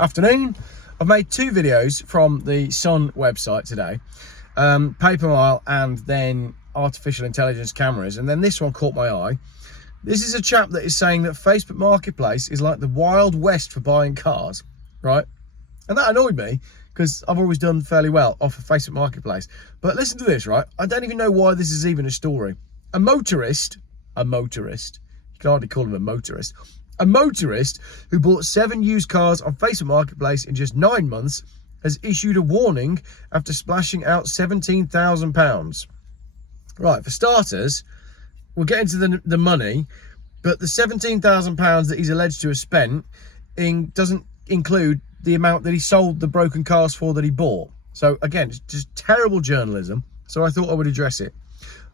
Afternoon. I've made two videos from the Sun website today, paper mile and then artificial intelligence cameras, and then this one caught my eye. This is a chap that is saying that Facebook Marketplace is like the Wild West for buying cars, right? And that annoyed me because I've always done fairly well off of Facebook Marketplace. But listen to this, right? I don't even know why this is even a story. A motorist, you can hardly call him a motorist who bought 7 used cars on Facebook Marketplace in just 9 months has issued a warning after splashing out £17,000. Right, for starters, we'll get into the money, but the £17,000 that he's alleged to have spent doesn't include the amount that he sold the broken cars for that he bought. So again, it's just terrible journalism, so I thought I would address it.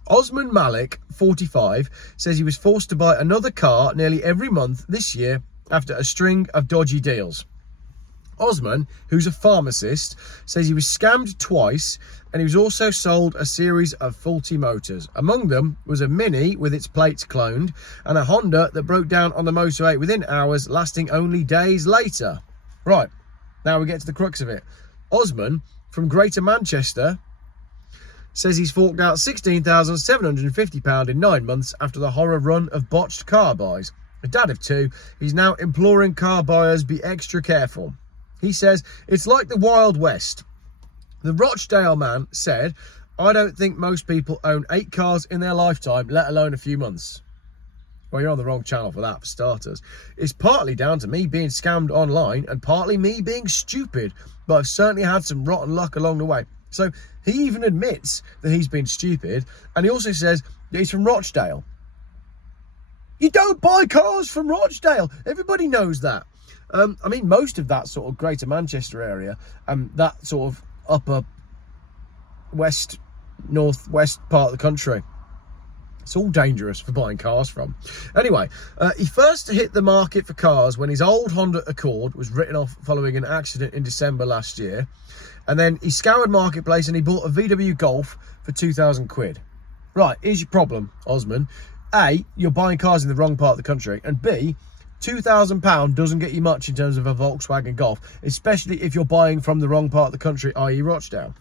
Osman Malik, 45, says he was forced to buy another car nearly every month this year after a string of dodgy deals. Osman, who's a pharmacist, says he was scammed twice and he was also sold a series of faulty motors. Among them was a Mini with its plates cloned and a Honda that broke down on the motorway within hours, lasting only days later. Right, now we get to the crux of it. Osman, from Greater Manchester, says he's forked out £16,750 in 9 months after the horror run of botched car buys. A dad of 2, he's now imploring car buyers be extra careful. He says, it's like the Wild West. The Rochdale man said, I don't think most people own 8 cars in their lifetime, let alone a few months. Well, you're on the wrong channel for that, for starters. It's partly down to me being scammed online and partly me being stupid, but I've certainly had some rotten luck along the way. So he even admits that he's been stupid, and he also says that he's from Rochdale. You don't buy cars from Rochdale. Everybody knows that. I mean, most of that sort of Greater Manchester area, that sort of upper west, northwest part of the country, it's all dangerous for buying cars from. Anyway, he first hit the market for cars when his old Honda Accord was written off following an accident in December last year. And then he scoured Marketplace and he bought a VW Golf for 2,000 quid. Right, here's your problem, Osman. A, you're buying cars in the wrong part of the country. And B, £2,000 doesn't get you much in terms of a Volkswagen Golf, especially if you're buying from the wrong part of the country, i.e. Rochdale.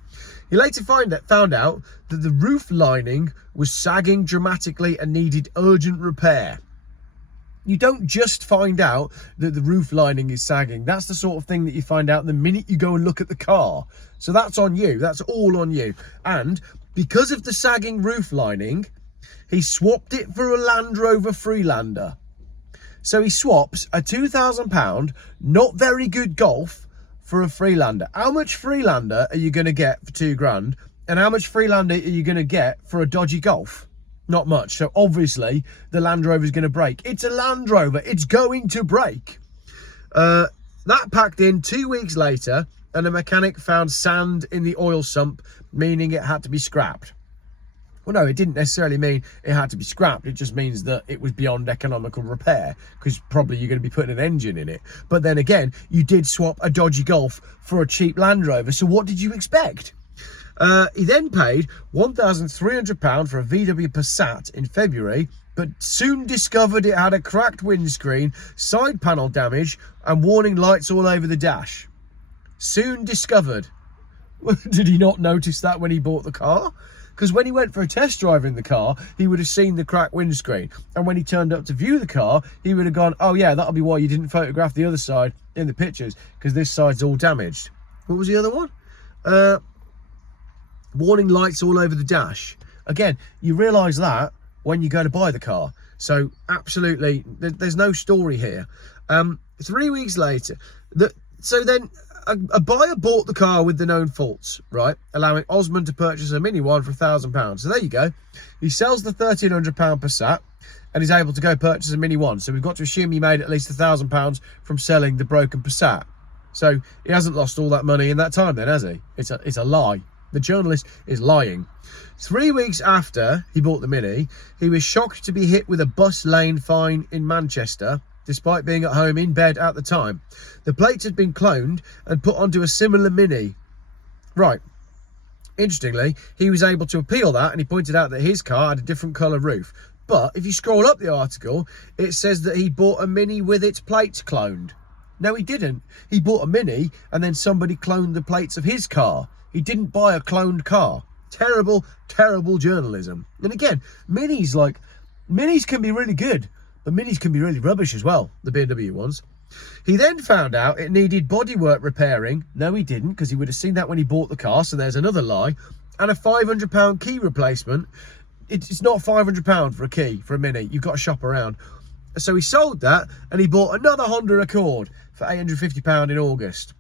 He later found out that the roof lining was sagging dramatically and needed urgent repair. You don't just find out that the roof lining is sagging. That's the sort of thing that you find out the minute you go and look at the car. So that's on you. That's all on you. And because of the sagging roof lining, he swapped it for a Land Rover Freelander. So he swaps a £2,000, not very good Golf for a Freelander. How much Freelander are you going to get for £2,000? And how much Freelander are you going to get for a dodgy Golf? Not much. So obviously the Land Rover is going to break. It's a Land Rover. It's going to break. That packed in 2 weeks later, and a mechanic found sand in the oil sump, meaning it had to be scrapped. Well, no, it didn't necessarily mean it had to be scrapped. It just means that it was beyond economical repair, because probably you're going to be putting an engine in it. But then again, you did swap a dodgy Golf for a cheap Land Rover. So what did you expect? He then paid £1,300 for a VW Passat in February, but soon discovered it had a cracked windscreen, side panel damage, and warning lights all over the dash. Soon discovered. Did he not notice that when he bought the car? Because when he went for a test drive in the car, he would have seen the cracked windscreen. And when he turned up to view the car, he would have gone, oh yeah, that'll be why you didn't photograph the other side in the pictures, because this side's all damaged. What was the other one? Warning lights all over the dash. Again, you realise that when you go to buy the car. So absolutely, there's no story here. 3 weeks later, a buyer bought the car with the known faults, right, allowing Osman to purchase a Mini one for £1,000. So there you go. He sells the £1,300 Passat and he's able to go purchase a Mini one. So we've got to assume he made at least £1,000 from selling the broken Passat. So he hasn't lost all that money in that time then, has he? It's a lie. The journalist is lying. 3 weeks after he bought the Mini, he was shocked to be hit with a bus lane fine in Manchester, despite being at home in bed at the time. The plates had been cloned and put onto a similar Mini. Right. Interestingly, he was able to appeal that, and he pointed out that his car had a different colour roof. But if you scroll up the article, it says that he bought a Mini with its plates cloned. No, he didn't. He bought a Mini and then somebody cloned the plates of his car. He didn't buy a cloned car. Terrible, terrible journalism. And again, Minis can be really good, but Minis can be really rubbish as well, the BMW ones. He then found out it needed bodywork repairing. No, he didn't, because he would have seen that when he bought the car, so there's another lie. And a £500 key replacement. It's not £500 for a key for a Mini. You've got to shop around. So he sold that and he bought another Honda Accord for £850 in August.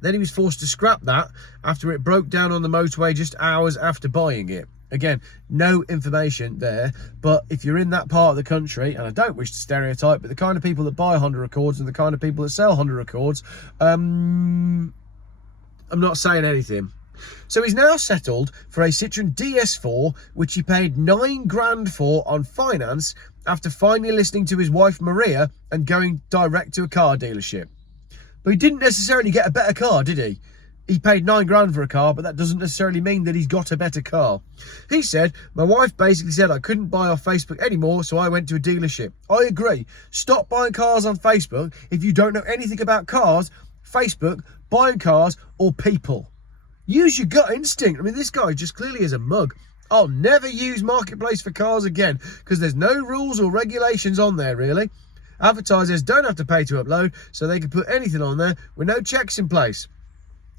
Then he was forced to scrap that after it broke down on the motorway just hours after buying it. Again, no information there, but if you're in that part of the country, and I don't wish to stereotype, but the kind of people that buy Honda Accords and the kind of people that sell Honda Accords, I'm not saying anything. So he's now settled for a Citroen DS4, which he paid £9,000 for on finance after finally listening to his wife Maria and going direct to a car dealership. But he didn't necessarily get a better car, did he? He paid £9,000 for a car, but that doesn't necessarily mean that he's got a better car. He said, my wife basically said I couldn't buy off Facebook anymore, so I went to a dealership. I agree. Stop buying cars on Facebook if you don't know anything about cars, Facebook, buying cars, or people. Use your gut instinct. I mean, this guy just clearly is a mug. I'll never use Marketplace for cars again because there's no rules or regulations on there, really. Advertisers don't have to pay to upload, so they can put anything on there with no checks in place.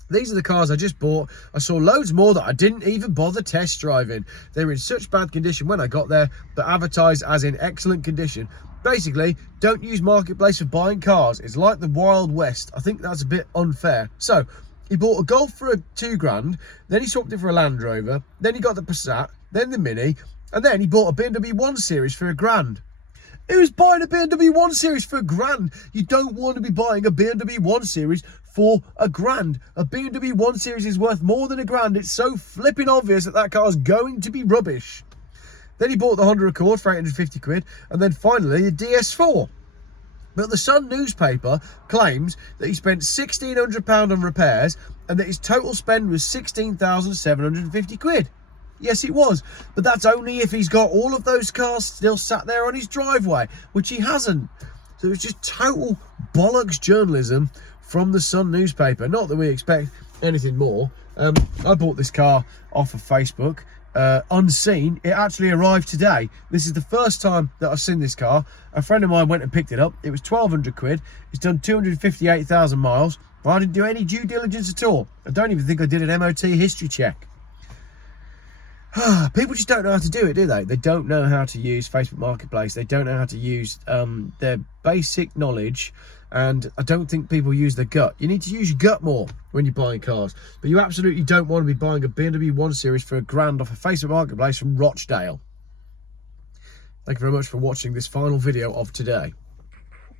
These are the cars I just bought. I saw loads more that I didn't even bother test driving. They were in such bad condition when I got there, but advertised as in excellent condition. Basically, don't use Marketplace for buying cars. It's like the Wild West. I think that's a bit unfair. So, he bought a Golf for £2,000, then he swapped it for a Land Rover, then he got the Passat, then the Mini, and then he bought a BMW 1 Series for £1,000. Who's buying a BMW 1 Series for £1,000? You don't want to be buying a BMW 1 Series for £1,000. A BMW 1 Series is worth more than £1,000. It's so flipping obvious that that car's going to be rubbish. Then he bought the Honda Accord for £850, and then finally the DS4. But the Sun newspaper claims that he spent £1,600 on repairs and that his total spend was £16,750. Yes, it was. But that's only if he's got all of those cars still sat there on his driveway, which he hasn't. So it's just total bollocks journalism from the Sun newspaper. Not that we expect anything more. I bought this car off of Facebook. Unseen. It actually arrived today. This is the first time that I've seen this car. A friend of mine went and picked it up. It was £1,200. It's done 258,000 miles. I didn't do any due diligence at all. I don't even think I did an MOT history check. People just don't know how to do it, do they? They don't know how to use Facebook Marketplace. They don't know how to use their basic knowledge. And I don't think people use their gut. You need to use your gut more when you're buying cars. But you absolutely don't want to be buying a BMW 1 Series for £1,000 off a Facebook Marketplace from Rochdale. Thank you very much for watching this final video of today.